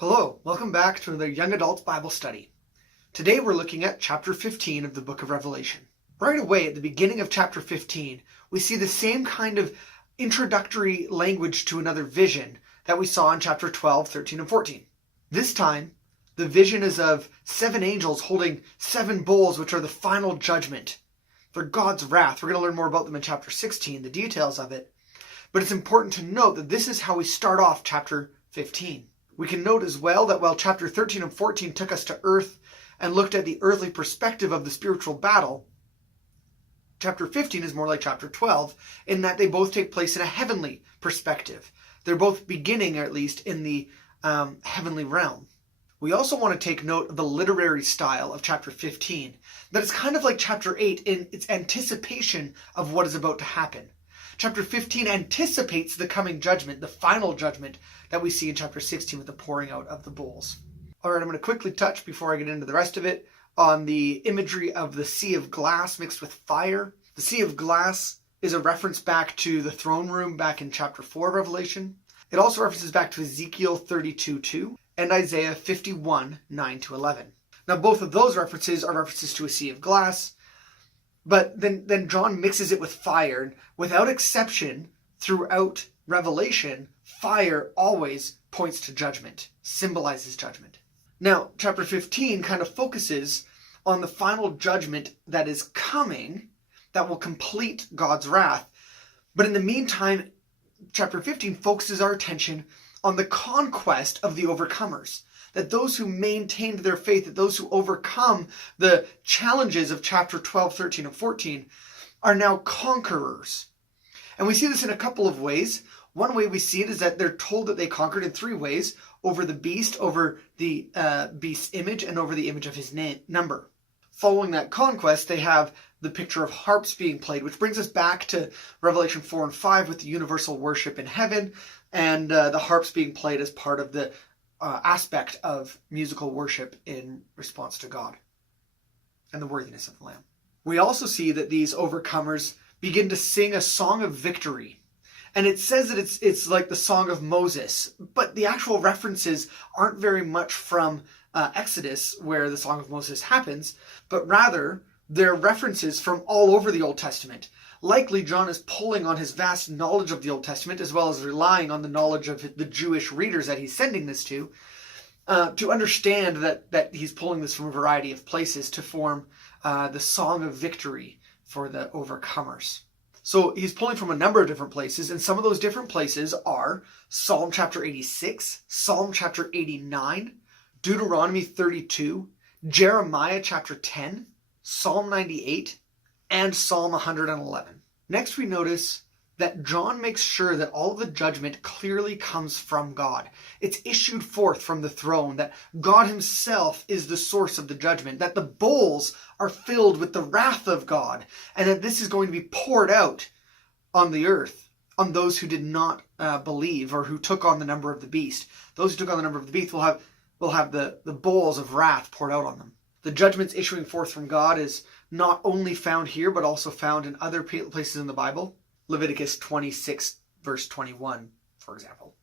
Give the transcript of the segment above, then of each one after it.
Hello, welcome back to another Young Adults Bible Study. Today we're looking at chapter 15 of the book of Revelation. Right away at the beginning of chapter 15, we see the same kind of introductory language to another vision that we saw in chapter 12, 13, and 14. This time, the vision is of 7 angels holding 7 bowls, which are the final judgment. They're God's wrath. We're going to learn more about them in chapter 16, the details of it. But it's important to note that this is how we start off chapter 15. We can note as well that while chapter 13 and 14 took us to earth and looked at the earthly perspective of the spiritual battle, chapter 15 is more like chapter 12 in that they both take place in a heavenly perspective. They're both beginning, or at least, in the heavenly realm. We also want to take note of the literary style of chapter 15, that it's kind of like chapter 8 in its anticipation of what is about to happen. Chapter 15 anticipates the coming judgment, the final judgment that we see in chapter 16 with the pouring out of the bowls. All right, I'm going to quickly touch, before I get into the rest of it, on the imagery of the sea of glass mixed with fire. The sea of glass is a reference back to the throne room back in chapter 4 of Revelation. It also references back to Ezekiel 32:2 and Isaiah 51:9-11. Now, both of those references are references to a sea of glass, but then John mixes it with fire. Without exception, throughout Revelation, fire always points to judgment, symbolizes judgment. Now, chapter 15 kind of focuses on the final judgment that is coming, that will complete God's wrath. But in the meantime, chapter 15 focuses our attention on the conquest of the overcomers. That those who maintained their faith, that those who overcome the challenges of chapter 12, 13, and 14 are now conquerors. And we see this in a couple of ways. One way we see it is that they're told that they conquered in 3 ways: over the beast, over the beast's image, and over the image of his number. Following that conquest, they have the picture of harps being played, which brings us back to Revelation 4 and 5 with the universal worship in heaven, and the harps being played as part of the aspect of musical worship in response to God and the worthiness of the Lamb. We also see that these overcomers begin to sing a song of victory. And it says that it's like the song of Moses, but the actual references aren't very much from Exodus, where the song of Moses happens, but rather they're references from all over the Old Testament. Likely John is pulling on his vast knowledge of the Old Testament, as well as relying on the knowledge of the Jewish readers that he's sending this to understand that he's pulling this from a variety of places to form the song of victory for the overcomers. So he's pulling from a number of different places, and some of those different places are Psalm chapter 86, Psalm chapter 89, Deuteronomy 32, Jeremiah chapter 10, Psalm 98, and Psalm 111. Next, we notice that John makes sure that all of the judgment clearly comes from God. It's issued forth from the throne, that God himself is the source of the judgment, that the bowls are filled with the wrath of God, and that this is going to be poured out on the earth, on those who did not believe or who took on the number of the beast. Those who took on the number of the beast will have the bowls of wrath poured out on them. The judgments issuing forth from God is not only found here, but also found in other places in the Bible. Leviticus 26, verse 21, for example.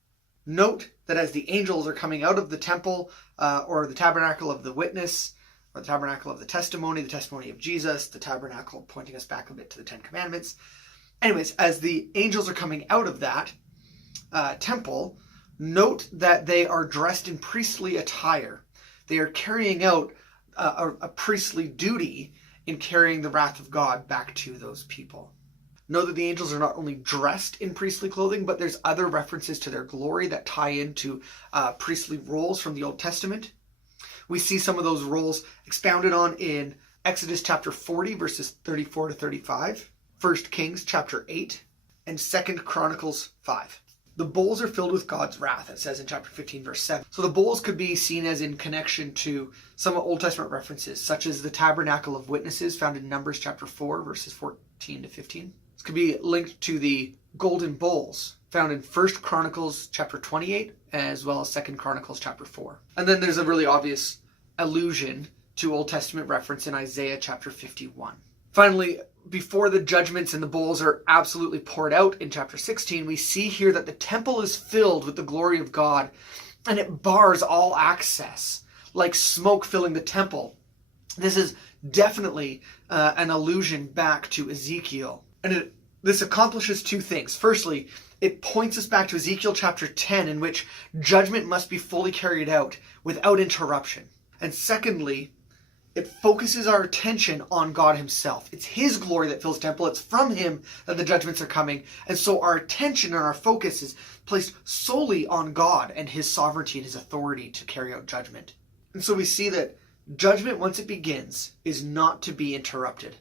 Note that as the angels are coming out of the temple, or the tabernacle of the witness, or the tabernacle of the testimony of Jesus, the tabernacle pointing us back a bit to the 10 Commandments. Anyways, as the angels are coming out of that temple, note that they are dressed in priestly attire. They are carrying out a priestly duty in carrying the wrath of God back to those people. Know that the angels are not only dressed in priestly clothing, but there's other references to their glory that tie into priestly roles from the Old Testament. We see some of those roles expounded on in Exodus chapter 40, verses 34 to 35, 1 Kings chapter 8, and 2 Chronicles 5. The bowls are filled with God's wrath, it says in chapter 15, verse 7. So the bowls could be seen as in connection to some Old Testament references, such as the tabernacle of witnesses found in Numbers chapter 4, verses 14 to 15. This could be linked to the golden bowls found in 1 Chronicles chapter 28, as well as 2 Chronicles chapter 4. And then there's a really obvious allusion to Old Testament reference in Isaiah chapter 51. Finally, before the judgments and the bowls are absolutely poured out in chapter 16, we see here that the temple is filled with the glory of God and it bars all access, like smoke filling the temple. This is definitely an allusion back to Ezekiel. And this accomplishes two things. Firstly, it points us back to Ezekiel chapter 10, in which judgment must be fully carried out without interruption. And secondly, it focuses our attention on God himself. It's his glory that fills the temple. It's from him that the judgments are coming. And so our attention and our focus is placed solely on God and his sovereignty and his authority to carry out judgment. And so we see that judgment, once it begins, is not to be interrupted.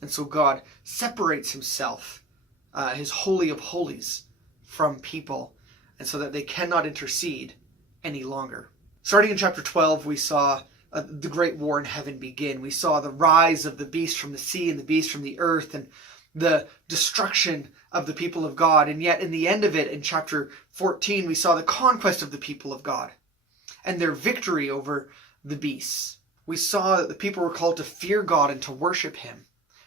And so God separates himself, his holy of holies, from people, and so that they cannot intercede any longer. Starting in chapter 12, we saw the great war in heaven begin. We saw the rise of the beast from the sea and the beast from the earth, and the destruction of the people of God. And yet in the end of it, in chapter 14, we saw the conquest of the people of God and their victory over the beasts. We saw that the people were called to fear God and to worship him,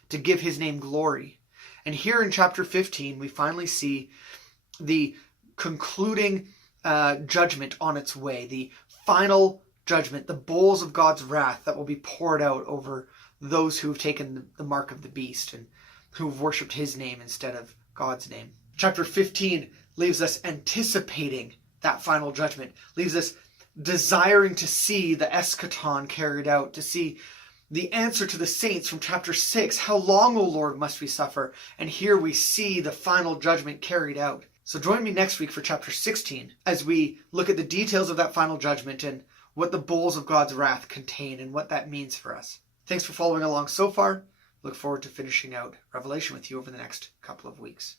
to give his name glory. And here in chapter 15, we finally see the concluding judgment on its way, the final judgment, the bowls of God's wrath that will be poured out over those who have taken the mark of the beast and who have worshipped his name instead of God's name. Chapter 15 leaves us anticipating that final judgment, leaves us desiring to see the eschaton carried out, to see the answer to the saints from chapter 6. How long, O Lord, must we suffer? And here we see the final judgment carried out. So join me next week for chapter 16 as we look at the details of that final judgment and what the bowls of God's wrath contain and what that means for us. Thanks for following along so far. Look forward to finishing out Revelation with you over the next couple of weeks.